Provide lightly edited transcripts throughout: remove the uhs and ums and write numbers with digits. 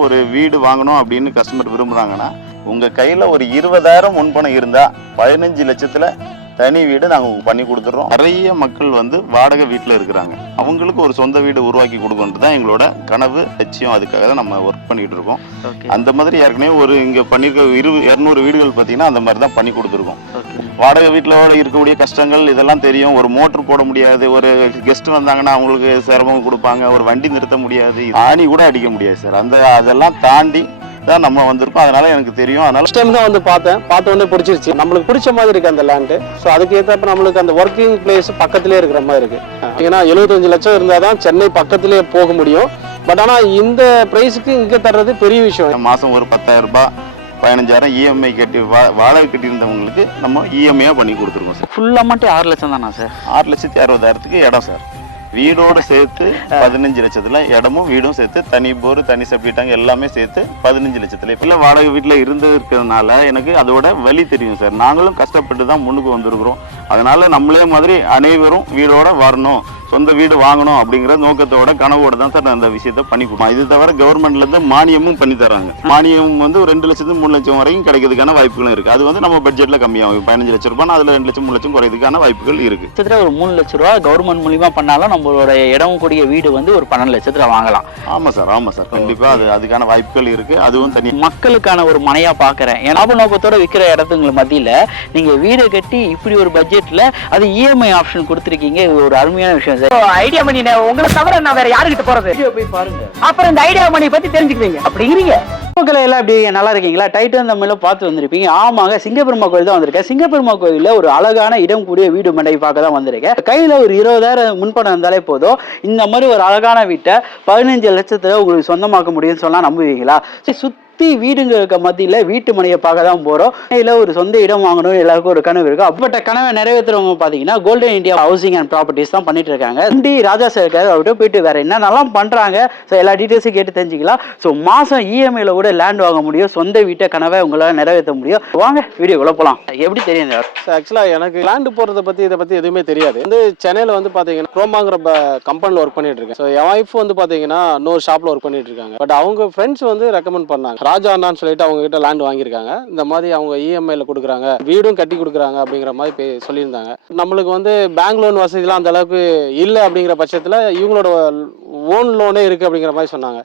ஒரு வீடு வாங்கணும் அப்படின்னு கஸ்டமர் விரும்புறாங்கன்னா உங்க கையில ஒரு 20,000 முன்பணம் இருந்தா 15 லட்சத்துல தனி வீடு நாங்க பண்ணி கொடுத்துறோம். நிறைய மக்கள் வந்து வாடகை வீட்டுல இருக்கிறாங்க, அவங்களுக்கு ஒரு சொந்த வீடு உருவாக்கி கொடுக்கறது தான் எங்களோட கனவு லட்சியம். அதுக்காக தான் நம்ம ஒர்க் பண்ணிட்டு இருக்கோம். அந்த மாதிரி ஏற்கனவே ஒரு இங்க பண்ணிருக்க 200 வீடுகள் பார்த்தீங்கன்னா அந்த மாதிரி தான் பண்ணி கொடுத்துருக்கோம். வாடகை வீட்டில் இருக்கக்கூடிய கஷ்டங்கள் இதெல்லாம் தெரியும். ஒரு மோட்டர் போட முடியாது, ஒரு கெஸ்ட் வந்தாங்கன்னா அவங்களுக்கு சிரமம் கொடுப்பாங்க, ஒரு வண்டி நிறுத்த முடியாது, ஆணி கூட அடிக்க முடியாது சார். அதெல்லாம் தாண்டி தான் நம்ம வந்திருக்கோம். அதனால எனக்கு தெரியும். அதனால ஃபர்ஸ்ட் டைம் தான் வந்து பார்த்த உடனே பிடிச்சிருச்சு. நம்மளுக்கு பிடிச்ச மாதிரி இருக்கு அந்த லேண்டு. ஸோ அதுக்கு ஏற்றப்ப நம்மளுக்கு அந்த ஒர்க்கிங் பிளேஸ் பக்கத்திலே இருக்கிற மாதிரி இருக்கு. ஏன்னா 75 லட்சம் இருந்தால் தான் சென்னை பக்கத்திலே போக முடியும். பட் ஆனால் இந்த ப்ரைஸுக்கு இங்கே தர்றது பெரிய விஷயம். மாதம் ஒரு 10,000 ரூபாய் 15,000 இஎம்ஐ கட்டி வாடகை கட்டியிருந்தவங்களுக்கு நம்ம இஎம்ஐயாக பண்ணி கொடுத்துருக்கோம் சார். ஃபுல் அமௌண்ட்டு 6 லட்சம் தானா சார்? 6,60,000 இடம் சார். வீடோடு சேர்த்து 15 லட்சத்துல இடமும் வீடும் சேர்த்து தனி போர் தனி சப்பிட்டாங்க எல்லாமே சேர்த்து 15 லட்சத்துல. இப்போ வாடகை வீட்டில் இருக்கிறதுனால எனக்கு அதோட வலி தெரியும் சார். நாங்களும் கஷ்டப்பட்டு தான் முன்னுக்கு வந்திருக்கிறோம். அதனால நம்மளே மாதிரி அனைவரும் வீடோட வரணும், சொந்த வீடு வாங்கணும் அப்படிங்கிற நோக்கத்தோட கனவோட தான் சார் அந்த விஷயத்த பண்ணி கொடுப்போம். இது தவிர கவர்மெண்ட்ல இருந்து மானியமும் பண்ணி தராங்க. மானியம் வந்து 2 லட்சத்து 3 லட்சம் வரைக்கும் கிடைக்கிறதுக்கான வாய்ப்புகளும் இருக்கு. அது வந்து நம்ம பட்ஜெட்ல கம்மியாகும். 15 லட்சம் ரூபாய், அதுல 2 லட்சம் 3 லட்சம் குறையதுக்கான வாய்ப்புகள் இருக்கு. கிட்டத்தட்ட ஒரு 3 லட்சம் ரூபா கவர்மெண்ட் மூலியமா பண்ணாலும் நம்மளோட இடம் கூடிய வீடு வந்து ஒரு 12 லட்சத்துல வாங்கலாம். ஆமா சார் கண்டிப்பா அதுக்கான வாய்ப்புகள் இருக்கு. அதுவும் தனி மக்களுக்கான ஒரு மனையா பாக்குறேன். லாப நோக்கத்தோட விற்கிற இடத்துங்களுக்கு மத்தியில நீங்க வீடு கட்டி இப்படி ஒரு பட்ஜெட்ல அது இஎம்ஐ ஆப்ஷன் கொடுத்துருக்கீங்க. இது ஒரு அருமையான விஷயம் சார். ஐடியா மணி உங்களை தவிர நான் வேற யாருக்கிட்ட போறது? போய் பாருங்க, அப்புறம் இந்த ஐடியா மணி பத்தி தெரிஞ்சுக்குவீங்க அப்படிங்கிறீங்க. மக்களை எல்லாம் எப்படி நல்லா இருக்கீங்களா? டைட்டன் தமிழ்ல பார்த்து வந்திருப்பீங்க. ஆமாங்க, சிங்கப்பெருமா கோயில் தான் வந்திருக்கேன். சிங்கப்பெருமா கோயில்ல ஒரு அழகான இடம் கூடிய வீடு மண்டை பார்க்க தான் வந்திருக்கேன். கையில ஒரு 20,000 முன்பணம் இருந்தாலே போதும், இந்த மாதிரி ஒரு அழகான வீட்டை 15 லட்சத்துல உங்களுக்கு சொந்தமாக்க முடியும்னு சொன்னா நம்புவீங்களா? வீடுங்களுக்கு மத்தியில வீட்டு மனையை பார்க்க தான் போறோம். இல்ல ஒரு சொந்த இடம் வாங்கணும் எல்லாருக்கும் ஒரு கனவு இருக்கு. அப்பட்ட கனவை நிறைவேற்றுறவங்க பாத்தீங்கன்னா golden India housing and properties தான் பண்ணிட்டு இருக்காங்க. எம்டி ராஜா சார் அவர்கிட்ட போயிட்டு வேற என்னென்னலாம் பண்றாங்க எல்லா டீடைல்ஸும் கேட்டு தெரிஞ்சுக்கலாம். ஸோ மாசம் இஎம்ஐல கூட லேண்ட் வாங்க முடியும், சொந்த வீட்டை கனவை உங்களால நிறைவேற்ற முடியும். வாங்க வீடியோக்குள்ள போலாம். எப்படி தெரியும் சார்? ஆக்சுவலா எனக்கு லேண்டு போறதை பத்தி இதை பத்தி எதுவுமே தெரியாது. வந்து சென்னையில வந்து பாத்தீங்கன்னா குரோமாங்கிற கம்பெனில ஒர்க் பண்ணிட்டு இருக்கேன். ஸோ என் ஒய்ஃப் வந்து பாத்தீங்கன்னா இன்னொரு ஷாப்ல ஒர்க் பண்ணிட்டு இருக்காங்க. பட் அவங்க ஃப்ரெண்ட்ஸ் வந்து ரெக்கமெண்ட் பண்ணாங்க. ராஜா அண்ணான்னு சொல்லிட்டு அவங்க கிட்ட லேண்ட் வாங்கியிருக்காங்க. இந்த மாதிரி அவங்க இஎம்ஐல கொடுக்குறாங்க, வீடும் கட்டி கொடுக்குறாங்க அப்படிங்கிற மாதிரி சொல்லியிருந்தாங்க. நம்மளுக்கு வந்து பேங்க் லோன் வசதிலாம் அந்த அளவுக்கு இல்லை அப்படிங்கிற பட்சத்தில் இவங்களோட ஓன் லோனே இருக்கு அப்படிங்கிற மாதிரி சொன்னாங்க.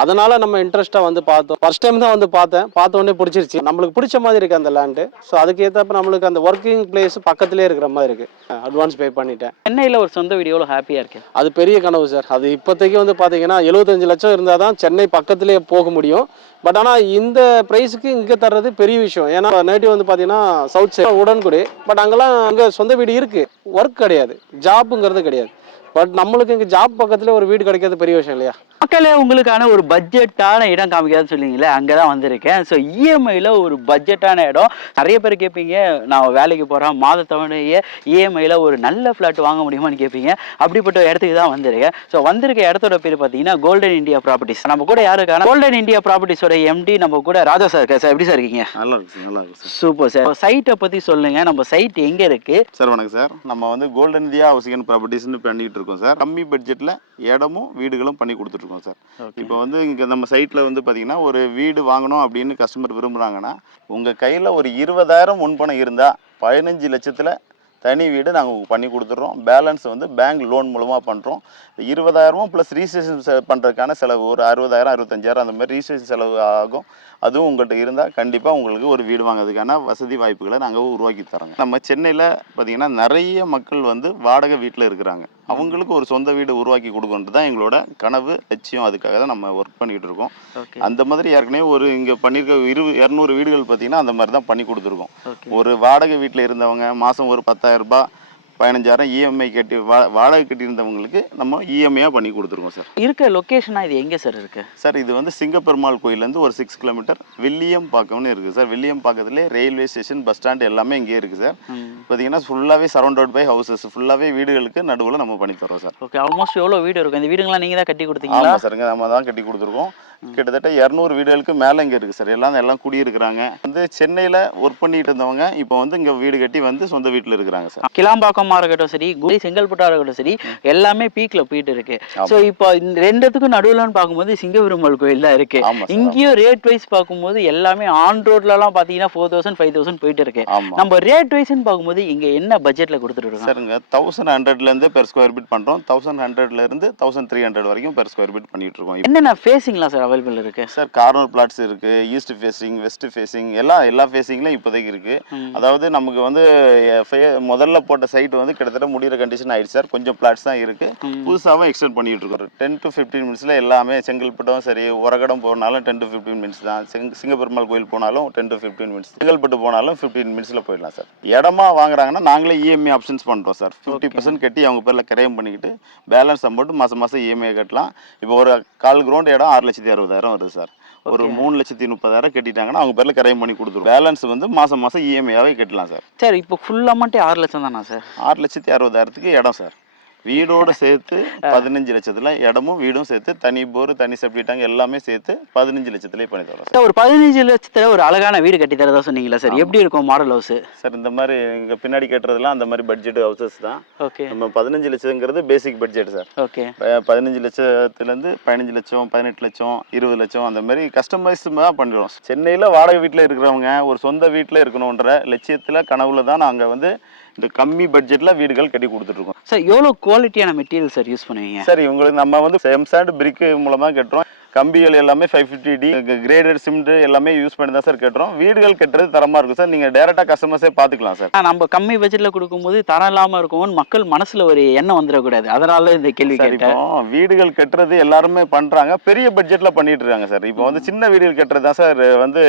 அதனால நம்ம இன்ட்ரெஸ்டா வந்து பார்த்தோம். ஃபர்ஸ்ட் டைம் தான் வந்து பார்த்த உடனே பிடிச்சிருச்சு. நம்மளுக்கு பிடிச்ச மாதிரி இருக்கு அந்த லேண்டு. ஸோ அதுக்கு ஏற்றப்ப நம்மளுக்கு அந்த ஒர்க்கிங் பிளேஸ் பக்கத்திலே இருக்கிற மாதிரி இருக்கு. அட்வான்ஸ் பே பண்ணிட்டேன். சென்னையில் ஒரு சொந்த வீடு எவ்வளோ ஹாப்பியா இருக்கு. அது பெரிய கனவு சார். அது இப்போதைக்கு வந்து பார்த்தீங்கன்னா 75 லட்சம் இருந்தால் தான் சென்னை பக்கத்திலே போக முடியும். பட் ஆனால் இந்த ப்ரைஸுக்கு இங்கே தர்றது பெரிய விஷயம். ஏன்னா நேட்டிவ் வந்து பார்த்தீங்கன்னா சவுத் சைடு உடன்குடி. பட் அங்கெல்லாம் அங்கே சொந்த வீடு இருக்கு, ஒர்க் கிடையாது, ஜாப்புங்கிறது கிடையாது. பட் நம்மளுக்கு இங்கே ஜாப் பக்கத்துல ஒரு வீடு கிடைக்கிறது பெரிய விஷயம் இல்லையா? மக்களே, உங்களுக்கான ஒரு பட்ஜெட்டான இடம் காமிக்காதுன்னு சொல்லிங்களே, அங்கே தான் வந்திருக்கேன். ஸோ இஎம்ஐயில் ஒரு பட்ஜெட்டான இடம். நிறைய பேர் கேட்பீங்க, நான் வேலைக்கு போகிறேன் மாதத்தவணையே இஎம்ஐயில் ஒரு நல்ல ஃப்ளாட் வாங்க முடியுமான்னு கேட்பீங்க. அப்படிப்பட்ட இடத்துக்கு தான் வந்திருக்கேன். ஸோ வந்திருக்க இடத்தோட பேர் பார்த்தீங்கன்னா கோல்டன் இந்தியா ப்ராப்பர்ட்டிஸ். நம்ம கூட யாருக்கான கோல்டன் இந்தியா ப்ராப்பர்ட்டிஸோட எம்டி நம்ம கூட ராஜா சார் இருக்கா. சார் எப்படி சார் இருக்கீங்க? நல்லா இருக்கு. Super sir. சைட்டை பற்றி சொல்லுங்க, நம்ம சைட் எங்கே இருக்கு? சார் வணக்கம் சார். நம்ம வந்து கோல்டன் இந்தியா ஹவுசிங் அண்ட் ப்ராப்பர்ட்டிஸ்னு பண்ணிட்டு இருக்கோம் சார். கம்மி பட்ஜெட்ல இடமும் வீடுகளும் பண்ணி கொடுத்துட்டு இருக்கோம் சார். இப்போ வந்து இங்கே நம்ம சைட்டில் வந்து பார்த்தீங்கன்னா ஒரு வீடு வாங்கணும் அப்படின்னு கஸ்டமர் விரும்புகிறாங்கன்னா உங்கள் கையில் ஒரு 20,000 முன்பணம் இருந்தால் 15 லட்சத்தில் தனி வீடு நாங்கள் பண்ணி கொடுத்துட்றோம். பேலன்ஸ் வந்து பேங்க் லோன் மூலமாக பண்ணுறோம். 20,000 ப்ளஸ் ரிஜிஸ்ட்ரேஷன் பண்ணுறதுக்கான செலவு ஒரு 60,000 65,000 அந்த மாதிரி ரிஜிஸ்ட்ரேஷன் செலவு ஆகும். அதுவும் உங்கள்கிட்ட இருந்தால் கண்டிப்பாக உங்களுக்கு ஒரு வீடு வாங்கிறதுக்கான வசதி வாய்ப்புகளை நாங்கள் உருவாக்கி தரோங்க. நம்ம சென்னையில் பார்த்திங்கன்னா நிறைய மக்கள் வந்து வாடகை வீட்டில் இருக்கிறாங்க, அவங்களுக்கு ஒரு சொந்த வீடு உருவாக்கி கொடுக்கறது தான் எங்களோட கனவு லட்சியம். அதுக்காக தான் நம்ம ஒர்க் பண்ணிகிட்டு இருக்கோம். அந்த மாதிரி ஏற்கனவே ஒரு இங்கே பண்ணியிருக்க 200 வீடுகள் பார்த்திங்கன்னா அந்த மாதிரி தான் பண்ணி கொடுத்துருக்கோம். ஒரு வாடகை வீட்டில் இருந்தவங்க மாதம் ஒரு 10,000 ரூபாய் 15,000 இஎம்ஐ கட்டி வாடகை கட்டியிருந்தவங்களுக்கு நம்ம இஎம்ஐயாக பண்ணி கொடுத்துருக்கோம் சார். இருக்க லொக்கேஷனாக இது எங்கே சார் இருக்குது? சார் இது வந்து சிங்கப்பெருமாள் கோயிலேருந்து ஒரு 6 கிலோமீட்டர் வில்லியம் பாக்கம்னு இருக்குது சார். வில்லியம் பாக்கத்துலேயே ரயில்வே ஸ்டேஷன் பஸ் ஸ்டாண்ட் எல்லாமே இங்கே இருக்குது சார். பார்த்தீங்கன்னா ஃபுல்லாகவே சரௌண்டட் பை ஹவுசஸ், ஃபுல்லாகவே வீடுகளுக்கு நடுவில் நம்ம பண்ணி தரோம் சார். ஓகே, ஆல்மோஸ்ட் எவ்வளோ வீடு இருக்கும்? இந்த வீடுங்களாம் நீங்கள் தான் கட்டி கொடுத்தீங்களா? ஆமாம் சார், நம்ம தான் கட்டி கொடுத்துருக்கோம். கிட்டத்தட்ட 200 வீடுகளுக்கு மேலே இங்கே இருக்குது சார். எல்லாம் குடியிருக்கிறாங்க. வந்து சென்னையில் ஒர்க் பண்ணிட்டு இருந்தவங்க இப்போ வந்து இங்கே வீடு கட்டி வந்து சொந்த வீட்டில் இருக்கிறாங்க சார். கிளாம்பாக்கமா இருக்கட்டும் சரி, செங்கல்பட்டா இருக்கட்டும் சரி, எல்லாமே பீக்ல போயிட்டு இருக்கு. ஸோ இப்போ இந்த ரெண்டுத்துக்கும் நடுவில்னு பார்க்கும்போது சிங்கபெருமாள் கோயில் தான் இருக்கு. இங்கேயும் ரேட் வைஸ் பார்க்கும்போது எல்லாமே ஆன் ரோட்லலாம் பார்த்தீங்கன்னா 4000 5000 போயிட்டு இருக்கு. நம்ம ரேட் வைஸ்ன்னு பார்க்கும்போது இங்க என்ன பட்ஜெட்ல கொடுத்துட்டு இருக்கோம் சார்? இங்கே 1100லேருந்து பெர் ஸ்கொயர் ஃபீட் பண்ணுறோம். 1100லேருந்து 1300 வரைக்கும் பெர் ஸ்கொயர் ஃபீட் பண்ணிட்டு இருக்கோம். என்னென்ன ஃபேஸிங்லாம் சார் அவைலபிள் இருக்கு? சார் கார்னர் பிளாட்ஸ் இருக்கு, ஈஸ்ட் ஃபேஸிங், வெஸ்ட் ஃபேஸிங், எல்லா ஃபேஸிங்லையும் இப்போதைக்கு இருக்கு. அதாவது நமக்கு வந்து முதல்ல போட்ட சைட் வந்து கிட்டத்தட்ட முடிகிற கண்டிஷன் ஆயிடுச்சு சார். கொஞ்சம் பிளாட்ஸ் தான் இருக்கு, புதுசாகவும் எக்ஸ்டெண்ட் பண்ணிட்டு இருக்கோம். 10 to 15 மினிட்ஸ்ல எல்லாமே செங்கல்பட்டும் சரி, உரகடம் போனாலும் 10 to 15 மினிட்ஸ் தான். சிங்கபெருமாள் கோயில் போனாலும் 10 to 15 மினிட்ஸ், செங்கல்பட்டு போனாலும் 15 மினிட்ஸ்ல போயிடலாம் சார். இடமா வாங்குறாங்கன்னா நாங்களே இஎம்ஐ ஆப்ஷன்ஸ் பண்றோம் சார். 50% கட்டி அவங்க பேர்ல கிரையம் பண்ணிக்கிட்டு பேலன்ஸ் அமௌண்ட் மாசம் இஎம்ஐ கட்டலாம். இப்போ ஒரு 1/4 கிரவுண்ட் இடம் 6,60,000 வருது சார். ஒரு 3,30,000 கட்டிட்டாங்கன்னா அவங்க பேர்ல கிரையம் பண்ணி கொடுத்துருவோம். பேலன்ஸ் வந்து மாசம் இஎம்ஐயாவே கட்டலாம் சார். சார் இப்போ ஃபுல் அமௌண்ட்டே 6 லட்சம் தானா சார்? 6,60,000க்கு இடம் சார். வீடோட சேர்த்து 15 லட்சத்துல இடமும் வீடும் சேர்த்து தனி போர், தனி செப்டி டேங்க் எல்லாமே சேர்த்து 15 லட்சத்திலே பண்ணி தரோம் சார். ஒரு 15 லட்சத்துல ஒரு அழகான வீடு கட்டி தரதா சொன்னீங்களா சார்? எப்படி இருக்கும் மாடல் ஹவுஸ் சார்? இந்த மாதிரி இங்க பின்னாடி கட்டுறதுலாம் அந்த மாதிரி பட்ஜெட் ஹவுசஸ் தான். ஓகே. நம்ம 15 லட்சங்கிறது பேசிக் பட்ஜெட் சார். ஓகே. 15 லட்சத்துலேருந்து 15 லட்சம், 18 லட்சம், 20 லட்சம் அந்த மாதிரி கஸ்டமைஸ்மாக பண்ணுறோம். சென்னையில் வாடகை வீட்டில் இருக்கிறவங்க ஒரு சொந்த வீட்டில் இருக்கணுன்ற லட்சியத்தில் கனவுல தான் நாங்கள் வந்து இந்த கம்மி பட்ஜெட்ல வீடுகள் கட்டி கொடுத்துட்ருக்கோம் சார். எவ்வளோ குவாலிட்டியான மெட்டீரியல் சார் யூஸ் பண்ணுவீங்க? சார் இவங்களுக்கு நம்ம வந்து எம்சாண்ட் பிரிக் மூலமாக கட்டுறோம். கம்பிகள் எல்லாமே 550D கிரேடட் சிமெண்ட் எல்லாமே யூஸ் பண்ணி தான் சார் கட்டுறோம். வீடுகள் கட்டுறது தரமா இருக்கும் சார். நீங்க டைரக்டா கஸ்டமர்ஸே பாத்துக்கலாம் சார். நம்ம கம்மி பட்ஜெட்ல கொடுக்கும்போது தரம் இல்லாம இருக்கும்னு மக்கள் மனசுல ஒரு எண்ணம் வந்துடக்கூடாது, அதனால இந்த கேள்வி கேட்டேன். வீடுகள் கட்டுறது எல்லாருமே பண்றாங்க, பெரிய பட்ஜெட்ல பண்ணிட்டு இருக்காங்க சார். இப்போ வந்து சின்ன வீடுகள் கட்டுறது தான் சார் வந்து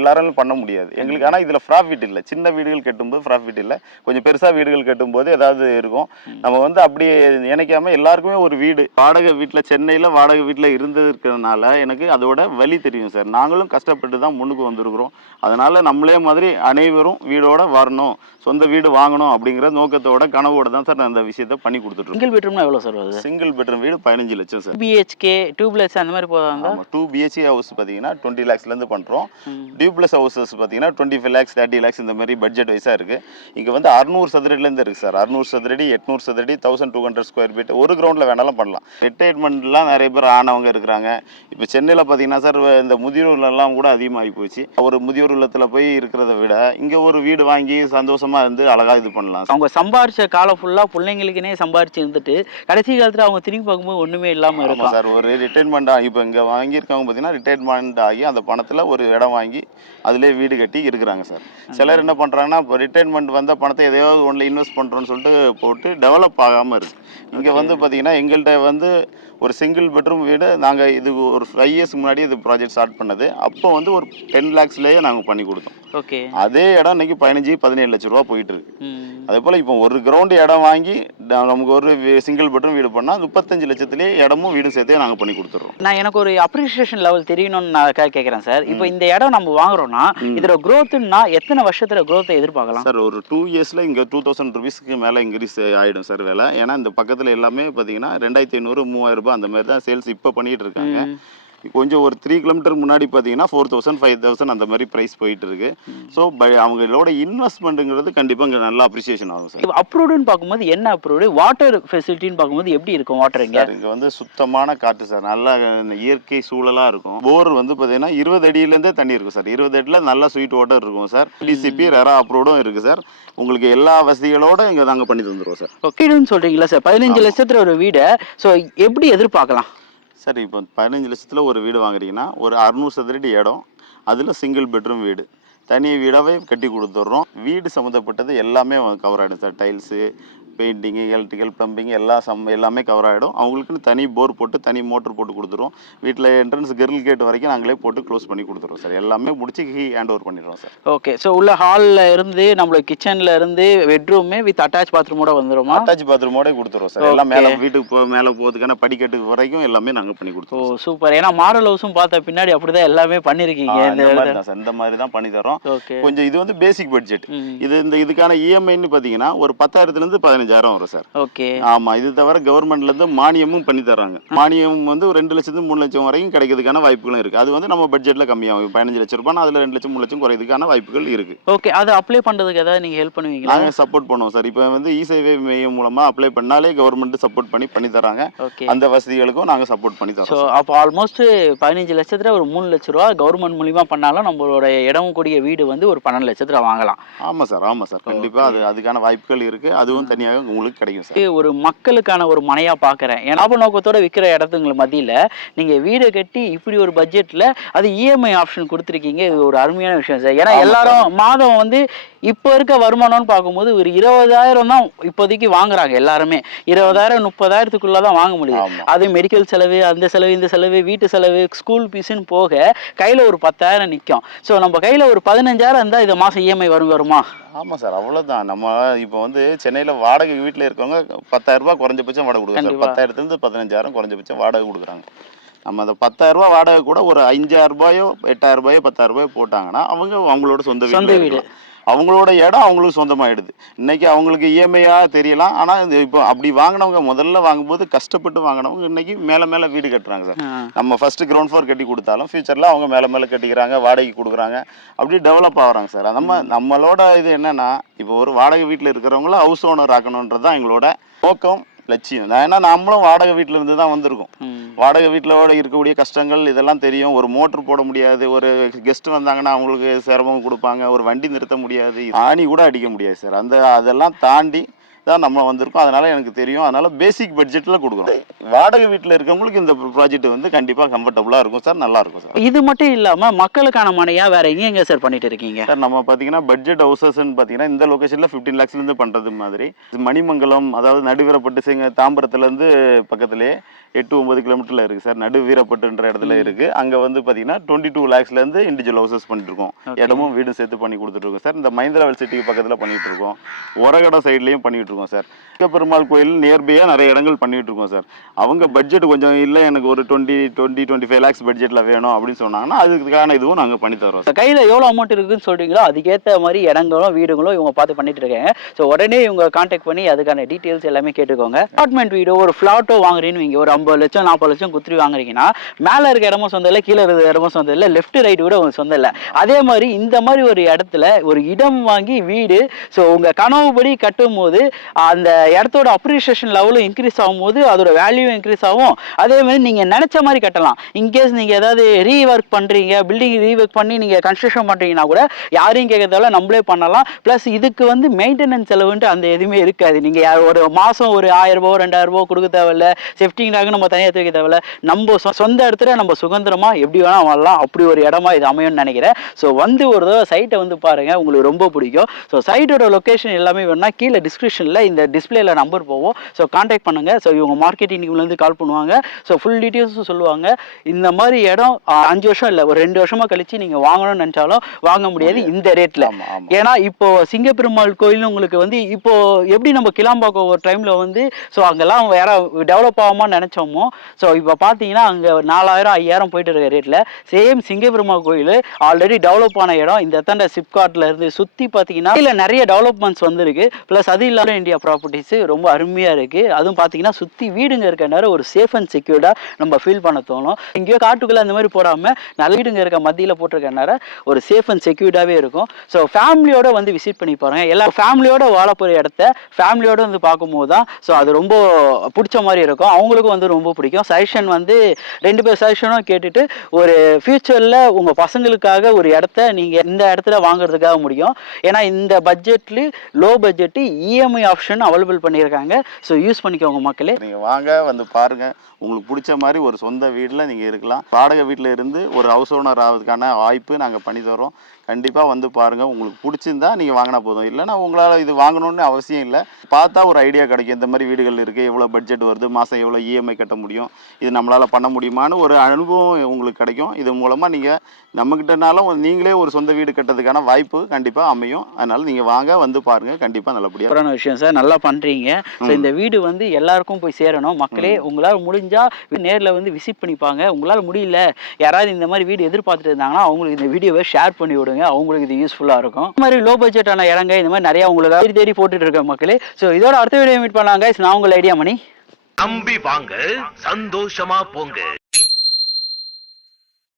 எல்லாராலும் பண்ண முடியாது எங்களுக்கு. ஆனா இதுல ப்ராஃபிட் இல்லை. சின்ன வீடுகள் கட்டும்போது ப்ராஃபிட் இல்லை, கொஞ்சம் பெருசா வீடுகள் கட்டும்போது ஏதாவது இருக்கும். நம்ம வந்து அப்படியே நினைக்காம எல்லாருக்குமே ஒரு வீடு வாடகை வீட்டுல, சென்னையில வாடகை வீட்டுல இருந்ததுக்கு எனக்கு அதோட வலி தெரியும் சார். நாங்களும் கஷ்டப்பட்டு தான் முன்னுக்கு வந்திருக்கிறோம். அதனால நம்மளே மாதிரி அனைவரும் வீடோட வரணும், சொந்த வீடு வாங்கணும் அப்படிங்கிற நோக்கத்தோட கனவோட தான் சார் நான் இந்த விஷயத்தை பண்ணி கொடுத்துட்டு. சிங்கிள் பெட்ரூம்னா எவ்வளவு சார் வருது? சிங்கிள் பெட்ரூம் வீடு 15 லட்சம் சார். பிஹெச்கே, டூப்ளெக்ஸ் அந்த மாதிரி போதாங்க. 2 BHK ஹவுஸ் பாத்தீங்கன்னா 20 lakhsல இருந்து பண்றோம். டியூப்ளெக்ஸ் ஹவுசஸ் பாத்தீங்கன்னா 25 lakhs 30 lakhs இந்த மாதிரி பட்ஜெட் வைஸா இருக்கு. இங்க வந்து 600 சதுரடில இருந்து இருக்கு சார். 600 சதுரடி, 800 சதுரடி, 1200 ஸ்கொயர் ஃபீட் ஒரு கிரவுண்ட்ல வேணாலும் பண்ணலாம். ரிட்டையர்மெண்ட்லாம் நிறைய பேர் ஆனவங்க இருக்கிறாங்க. இப்போ சென்னையில் பார்த்தீங்கன்னா சார் இந்த முதியோர்லாம் கூட அதிகமாகி போச்சு. ஒரு முதியோர் இல்லத்தில் போய் இருக்கிறத விட இங்கே ஒரு வீடு வாங்கி சந்தோஷமா இருந்து அழகாக இது பண்ணலாம். அவங்க சம்பாரிச்ச காலம் ஃபுல்லாக பிள்ளைங்களுக்குனே சம்பாரிச்சு இருந்துட்டு கடைசி காலத்தில் அவங்க திரும்பி பார்க்கும்போது ஒன்றுமே இல்லாமல் இருக்கும் சார். ஒரு ரிட்டைர்மெண்ட் ஆகி இப்போ இங்கே வாங்கியிருக்கவங்க பார்த்தீங்கன்னா ரிட்டைர்மெண்ட் ஆகி அந்த பணத்தில் ஒரு இடம் வாங்கி அதிலே வீடு கட்டி இருக்கிறாங்க சார். சிலர் என்ன பண்ணுறாங்கன்னா இப்போ ரிட்டைர்மெண்ட் வந்த பணத்தை எதையாவது ஒன்றில் இன்வெஸ்ட் பண்ணுறோன்னு சொல்லிட்டு போட்டு டெவலப் ஆகாமல் இருக்குது. இங்கே வந்து பார்த்தீங்கன்னா எங்கள்கிட்ட வந்து ஒரு சிங்கிள் பெட்ரூம் வீடு நாங்கள் இது ஒரு 5 years முன்னாடி இது ப்ராஜெக்ட் ஸ்டார்ட் பண்ணது. அப்போ வந்து ஒரு 10 lakhsலேயே நாங்கள் பண்ணி கொடுத்தோம். ஓகே. அதே இடம் இன்னைக்கு 15-17 லட்ச ரூபா போயிட்டு இருக்கு. அதே போல் இப்போ ஒரு கிரவுண்ட் இடம் வாங்கி நமக்கு ஒரு சிங்கிள் பெட்ரூம் வீடு பண்ணால் 35 லட்சத்துலேயே இடமும் வீடும் சேர்த்தே நாங்கள் பண்ணி கொடுத்துட்றோம். நான் எனக்கு ஒரு அப்ரிசியேஷன் லெவல் தெரியணும்னு நான் கேட்குறேன் சார். இப்போ இந்த இடம் நம்ம வாங்குறோம்னா இதோட க்ரோத்துன்னா எத்தனை வருஷத்துல க்ரோத்தை எதிர்பார்க்கலாம் சார்? ஒரு 2 yearsல இங்கே 2000 rupeesக்கு மேலே இன்க்ரீஸ் ஆகிடும் சார் விலை. ஏன்னா இந்த பக்கத்தில் எல்லாமே பார்த்தீங்கன்னா 2500 3000 ரூபாய் அந்த மாதிரி தான் சேல்ஸ் இப்போ பண்ணிட்டு இருக்காங்க. கொஞ்சம் ஒரு 3 கிலோமீட்டர் முன்னாடி பார்த்தீங்கன்னா 4000 5000 அந்த மாதிரி ப்ரைஸ் போயிட்டு இருக்கு. ஸோ அவங்களோட இன்வெஸ்ட்மெண்ட்டுங்கிறது கண்டிப்பாக இங்கே நல்லா அப்ரிசியேஷன் ஆகும் சார். இப்போ அப்ரூவ்டுன்னு பார்க்கும்போது என்ன அப்ரூவ்டு, வாட்டர் ஃபெசிலிட்டின்னு பார்க்கும்போது எப்படி இருக்கும் வாட்டர் இங்கே? இங்கே வந்து சுத்தமான காற்று சார், நல்லா இயற்கை சூழலாக இருக்கும். போர் வந்து பார்த்தீங்கன்னா 20 அடியிலேருந்தே தண்ணி இருக்கும் சார். 20 அடியில் நல்லா ஸ்வீட் வாட்டர் இருக்கும் சார். டிசிபி ரெரா அப்ரூவ்டும் இருக்குது சார். உங்களுக்கு எல்லா வசதிகளோட இங்கே நாங்கள் பண்ணி தந்துடுவோம் சார். ஓகேன்னு சொல்கிறீங்களா சார்? 15 லட்சத்தில் ஒரு வீடு ஸோ எப்படி எதிர்பார்க்கலாம் சார்? இப்போ 15 லட்சத்தில் ஒரு வீடு வாங்குறீங்கன்னா ஒரு 600 சதுரடி இடம், அதில் சிங்கிள் பெட்ரூம் வீடு தனி வீடாகவே கட்டி கொடுத்துட்றோம். வீடு சம்மந்தப்பட்டது எல்லாமே கவர் ஆகிடும் sir. Tiles, painting, electrical, plumbing எல்லாமே கவர் ஆகிடும். அவங்களுக்குன்னு தனி போர் போட்டு தனி மோட்டர் போட்டு கொடுத்துருவோம். வீட்டில் என்ட்ரன்ஸ் கிரில் கேட் வரைக்கும் நாங்களே போட்டு க்ளோஸ் பண்ணி கொடுத்துருவோம் சார். எல்லாமே முடிச்சு ஹேண்ட் ஓவர் பண்ணிடுறோம் சார். ஓகே. ஸோ உள்ள ஹாலில் இருந்து நம்மளுக்கு கிச்சனில் இருந்து பெட்ரூமே வித் அட்டாச் பாத்ரூமோட வந்துடுமா? அட்டாச் பாத்ரூமோட கொடுத்துருவோம் சார். எல்லாம் மேலே வீட்டுக்கு மேலே போகிறதுக்கான படிக்கட்டுக்கு வரைக்கும் எல்லாமே நாங்கள் பண்ணி கொடுத்துருவோம். ஓ சூப்பர். ஏன்னா மாடல் ஹவுஸும் பார்த்த பின்னாடி அப்படிதான் எல்லாமே பண்ணியிருக்கீங்க. இந்த மாதிரி தான் பண்ணி தரோம். கொஞ்சம் இது வந்து பேசிக் பட்ஜெட். இதுக்கான இஎம்ஐன்னு பார்த்தீங்கன்னா ஒரு 10,000 to 15,000 15,000 வரும் சார். ஓகே. ஆமா, இது தவிர கவர்மெண்ட்ல இருந்து மானியமும் பண்ணி தர்றாங்க. மானியம் வந்து ஒரு 2 லட்சத்து 3 லட்சம் வரைக்கும் கிடைக்கிறதுக்கான வாய்ப்புகளும் இருக்கு. அது வந்து நம்ம பட்ஜெட்ல கம்மியாகும். 15 லட்சம் ரூபாய், அதுல 2 லட்சம் 3 லட்சம் குறையதுக்கான வாய்ப்புகள் இருக்கு. ஓகே, அது அப்ளை பண்றதுக்கு ஏதாவது நீங்க ஹெல்ப் பண்ணுவீங்களா? நாங்க சப்போர்ட் பண்ணுவோம் சார். இப்போ வந்து இ-சேவை மையம் மூலமா அப்ளை பண்ணாலே கவர்மெண்ட் சப்போர்ட் பண்ணி தராங்க. ஓகே. அந்த வசதிகளுக்கும் நாங்க சப்போர்ட் பண்ணி ஸோ தரோம். அப்போ ஆல்மோஸ்ட் 15 லட்சத்துல ஒரு 3 லட்ச ரூபா கவர்மெண்ட் மூலியமா பண்ணாலும் நம்மளோட இடம் கூடிய வீடு வந்து ஒரு 12 லட்சத்துல வாங்கலாம். ஆமா சார், கண்டிப்பா அதுக்கான வாய்ப்புகள் இருக்கு. அதுவும் தனியாக உங்களுக்கு கிடைக்கும் சார். ஒரு மக்களுக்கான ஒரு மனையா பாக்குறேன். லாப நோக்கத்தோட விற்கிற இடத்துங்க மத்தியில நீங்க வீடை கட்டி இப்படி ஒரு பட்ஜெட்ல அது இஎம்ஐ ஆப்ஷன் கொடுத்துருக்கீங்க. இது ஒரு அருமையான விஷயம் சார். ஏன்னா எல்லாரும் மாதம் வந்து இப்போ இருக்க வருமானம்னு பார்க்கும்போது ஒரு 20,000 தான் இப்போதைக்கு வாங்குறாங்க எல்லாருமே. 20,000 30,000க்குள்ள தான் வாங்க முடியும். அது மெடிக்கல் செலவு, அந்த செலவு, இந்த செலவு, வீட்டு செலவு, ஸ்கூல் ஃபீஸ்ன்னு போக கையில ஒரு 10,000 நிற்கும். ஸோ நம்ம கையில ஒரு 15,000 இருந்தால் இந்த மாதம் இஎம்ஐ வருமா? ஆமாம் சார், அவ்வளோதான். நம்ம இப்போ வந்து சென்னையில் வாடகை வீட்டில் இருக்கவங்க 10,000 ரூபாய் குறைஞ்சபட்சம் வாடகை கொடுக்குறாங்க. 10,000லேருந்து 15,000 குறைஞ்சபட்சம் வாடகை கொடுக்குறாங்க. நம்ம அந்த 10,000 ரூபாய் வாடகை கூட ஒரு 5,000 ரூபாயோ 8,000 ரூபாயோ 10,000 ரூபாயோ போட்டாங்கன்னா அவங்களோட சொந்த வீடு, அவங்களோட இடம் அவங்களுக்கு சொந்தமாயிடுது. இன்னைக்கு அவங்களுக்கு இஎம்ஐயா தெரியலாம். ஆனால் இப்போ அப்படி வாங்கினவங்க முதல்ல வாங்கும்போது கஷ்டப்பட்டு வாங்கினவங்க இன்னைக்கு மேலே வீடு கட்டுறாங்க சார். நம்ம ஃபர்ஸ்ட் கிரவுண்ட் ஃப்ளோர் கட்டி கொடுத்தாலும் ஃபியூச்சரில் அவங்க மேலே கட்டிக்கிறாங்க, வாடகைக்கு கொடுக்குறாங்க, அப்படி டெவலப் ஆகுறாங்க சார். நம்மளோட இது என்னன்னா, இப்போ ஒரு வாடகை வீட்டில் இருக்கிறவங்கள ஹவுஸ் ஓனர் ஆக்கணுன்றது தான் எங்களோட நோக்கம், லட்சியம். ஏன்னா நம்மளும் வாடகை வீட்டில் இருந்து தான் வந்திருக்கோம். வாடகை வீட்டில் இருக்கக்கூடிய கஷ்டங்கள் இதெல்லாம் தெரியும். ஒரு மோட்டர் போட முடியாது, ஒரு கெஸ்ட் வந்தாங்கன்னா அவங்களுக்கு சிரமம் கொடுப்பாங்க, ஒரு வண்டி நிறுத்த முடியாது, ஆணி கூட அடிக்க முடியாது சார். அதெல்லாம் தாண்டி தான் நம்ம வந்திருக்கோம். அதனால எனக்கு தெரியும். அதனால பேசிக் பட்ஜெட்டில் கொடுக்குறோம். வாடகை வீட்டில் இருக்கவங்களுக்கு இந்த ப்ராஜெக்ட் வந்து கண்டிப்பாக கம்ஃபர்டபுளாக இருக்கும் சார், நல்லா இருக்கும் சார். இது மட்டும் இல்லாமல் மக்களுக்கான மனையா வேற எங்க சார் பண்ணிட்டு இருக்கீங்க சார்? நம்ம பார்த்தீங்கன்னா பட்ஜெட் ஹவுசஸ்ன்னு பார்த்தீங்கன்னா இந்த லொக்கேஷனில் 15 lakhsலேருந்து பண்ணுறது மாதிரி மணிமங்கலம், அதாவது நடுவீரப்பட்டு தாம்பரத்துலேருந்து பக்கத்துலேயே 8-9 கிலோமீட்டரில் இருக்குது சார். நடுவீரப்பட்டுன்ற இடத்துல இருக்குது. அங்கே வந்து பார்த்தீங்கன்னா 22 lakhsலேருந்து இண்டிவிஜுவல் ஹவுசஸ் பண்ணிட்டுருக்கோம். இடமும் வீடும் சேர்த்து பண்ணி கொடுத்துட்ருக்கோம் சார். இந்த மஹிந்திராவெல் சிட்டிக்கு பக்கத்தில் பண்ணிகிட்டு இருக்கோம். ஒரகடை சைட்லேயும் பண்ணிகிட்டு இருக்கோம் சார். பெருமாள் கோயில் நியர்பையாக நிறைய இடங்கள் பண்ணிகிட்டு இருக்கோம் சார். அவங்க பட்ஜெட் கொஞ்சம் இல்லை, எனக்கு ஒரு 20-25 lakhs பட்ஜெட்டில் வேணும் அப்படின்னு சொன்னாங்கன்னா அதுக்கான இதுவும் நாங்கள் பண்ணி தரோம் சார். கையில் எவ்வளோ அமௌண்ட் இருக்குன்னு சொல்கிறீங்களோ அதுக்கேற்ற மாதிரி இடங்களும் வீடுகளும் இவங்க பார்த்து பண்ணிட்டு இருக்காங்க. ஸோ உடனே இவங்க கான்டாக்ட் பண்ணி அதுக்கான டீட்டெயில்ஸ் எல்லாமே கேட்டுக்கோங்க. அப்பார்ட்மெண்ட் வீடோ ஒரு ஃப்ளாட்டோ வாங்குறீன்னு இங்கே ஒரு 50 லட்சம் 40 லட்சம் குத்துரி வாங்குறீங்கன்னா மேலே இருக்க இடமும் சொந்தம் இல்லை, கீழே இருக்க இடமும் சொந்தம் இல்லை, லெஃப்ட் ரைட் கூட சொந்தம் இல்லை. அதே மாதிரி இந்த மாதிரி ஒரு இடத்துல ஒரு இடம் வாங்கி வீடு, ஸோ உங்கள் கனவுபடி கட்டும் போது அந்த இடத்தோட அப்ரிசியேஷன் லெவலும் இன்க்ரீஸ் ஆகும்போது அதோட வேல்யூ இன்க்ரீஸ் ஆகும். அதே மாதிரி நீங்கள் நினச்ச மாதிரி கட்டலாம். இன்கேஸ் நீங்கள் ஏதாவது ரீஒர்க் பண்ணுறீங்க, பில்டிங் ரீஒர்க் பண்ணி நீங்கள் கன்ஸ்ட்ரக்ஷன் பண்ணுறீங்கன்னா கூட யாரையும் கேட்கறதால நம்மளே பண்ணலாம். ப்ளஸ் இதுக்கு வந்து மெயின்டெனன்ஸ் செலவுன்ட்டு அந்த எதுவுமே இருக்காது. நீங்கள் ஒரு மாதம் ஒரு 1000 ரூபா 2000 ரூபா கொடுக்க தேவையில்ல, சேஃப்டிங்காக நம்ம தனியாக தூக்க தேவையில்ல. நம்ம சொந்த இடத்துல நம்ம சுதந்திரமாக எப்படி வேணால் வரலாம். அப்படி ஒரு இடமா இது அமையும்னு நினைக்கிறேன். ஸோ வந்து ஒரு தடவை சைட்டை வந்து பாருங்கள், உங்களுக்கு ரொம்ப பிடிக்கும். ஸோ சைட்டோட லொக்கேஷன் எல்லாமே வேணும்னா கீழே டிஸ்கிரிப்ஷனில் இந்த டிஸ்பிளேல நம்பர் போவோம். ஸோ கான்டாக்ட் பண்ணுங்கள். ஸோ இவங்க மார்க்கெட்டிங்லேருந்து கால் பண்ணுவாங்க. ஸோ ஃபுல் டீட்டெயில்ஸும் சொல்லுவாங்க. இந்த மாதிரி இடம் 5 வருஷம் இல்லை, ஒரு 2 வருஷமாக கழிச்சு நீங்கள் வாங்கணும்னு நினச்சாலும் வாங்க முடியாது இந்த ரேட்டில். ஏன்னா இப்போ சிங்கப்பெருமாள் கோயில் உங்களுக்கு வந்து இப்போ எப்படி நம்ம கிளாம்பாக்கம் ஒரு டைமில் வந்து ஸோ அங்கெல்லாம் வேற டெவலப் ஆகுமான்னு நினச்சோமோ, ஸோ இப்போ பார்த்தீங்கன்னா அங்கே 4000 5000 போயிட்டு இருக்க ரேட்டில் சேம் சிங்கப்பெருமாள் கோயில் ஆல்ரெடி டெவலப் ஆன இடம். இந்த எத்தனை சிப்கார்ட்ல இருந்து சுற்றி பார்த்தீங்கன்னா இல்லை நிறைய டெவலப்மெண்ட்ஸ் வந்துருக்கு. ப்ளஸ் அது இல்லாமல் இந்தியா ப்ராப்பர்ட்டிஸ் ரொம்ப அருமையாக இருக்குது. அதுவும் பார்த்தீங்கன்னா சுற்றி வீடுங்க இருக்க நேரம் ஒரு சேஃப் அண்ட் செக்யூர்டாக நம்ம ஃபீல் பண்ண தோணும். இங்கேயோ காட்டுக்குள்ளே அந்த மாதிரி போடாமல் நல்ல வீடுங்க இருக்க மத்தியில் போட்டிருக்க நேரம் ஒரு சேஃப் அண்ட் செக்யூர்டாகவே இருக்கும். ஸோ ஃபேமிலியோட வந்து விசிட் பண்ணி பாருங்கள். எல்லா ஃபேமிலியோட வாழ போகிற இடத்த ஃபேமிலியோட வந்து பார்க்கும்போது தான் ஸோ அது ரொம்ப பிடிச்ச மாதிரி இருக்கும். அவங்களுக்கும் வந்து ரொம்ப பிடிக்கும். சஜஷன் வந்து 2 பேர் சஜஷனும் கேட்டுட்டு ஒரு ஃபியூச்சரில் உங்கள் பசங்களுக்காக ஒரு இடத்த நீங்கள் இந்த இடத்துல வாங்குறதுக்காக முடியும். ஏன்னா இந்த பட்ஜெட்ல low budget EMI option available பண்ணியிருக்காங்க. ஸோ யூஸ் பண்ணிக்கோங்க மக்களே. நீங்கள் வாங்க, வந்து பாருங்கள். உங்களுக்கு பிடிச்ச மாதிரி ஒரு சொந்த வீட்டில் நீங்கள் இருக்கலாம். வாடகை வீட்டில் இருந்து ஒரு ஹவுஸ் ஓனர் ஆகிறதுக்கான வாய்ப்பு நாங்கள் பண்ணி தரோம். கண்டிப்பாக வந்து பாருங்கள். உங்களுக்கு பிடிச்சிருந்தா நீங்கள் வாங்கினா போதும். இல்லைன்னா உங்களால் இது வாங்கணும்னு அவசியம் இல்லை. பார்த்தா ஒரு ஐடியா கிடைக்கும். இந்த மாதிரி வீடுகள் இருக்குது, எவ்வளோ பட்ஜெட் வருது, மாதம் எவ்வளோ இஎம்ஐ கட்ட முடியும், இது நம்மளால் பண்ண முடியுமான்னு ஒரு அனுபவம் உங்களுக்கு கிடைக்கும். இது மூலமாக நீங்கள் நம்மக்கிட்டனாலும் நீங்களே ஒரு சொந்த வீடு கட்டுறதுக்கான வாய்ப்பு கண்டிப்பாக அமையும். அதனால் நீங்கள் வாங்க, வந்து பாருங்கள். கண்டிப்பாக நல்லபடியாக விஷயம் விஷயம் சார், நல்லா பண்றீங்க. ஸோ இந்த வீடு வந்து எல்லாருக்கும் போய் சேரணும். மக்களே உங்களால் முடிஞ்சா நேர்ல வந்து விசிட் பண்ணிப்பாங்க. உங்களால் முடியல யாராவது இந்த மாதிரி வீடு எதிர்பார்த்துட்டு இருந்தாங்கன்னா அவங்களுக்கு இந்த வீடியோவை ஷேர் பண்ணி விடுங்க. அவங்களுக்கு இது யூஸ்ஃபுல்லா இருக்கும். இந்த மாதிரி லோ பட்ஜெட்டான இடங்க இந்த மாதிரி நிறைய உங்களுக்கு தேடி போட்டுட்டு இருக்க மக்களே. ஸோ இதோட அடுத்த வீடியோ மீட் பண்ணலாங்க. நான் உங்கள் ஐடியா மணி. நம்பி வாங்க, சந்தோஷமா போங்க.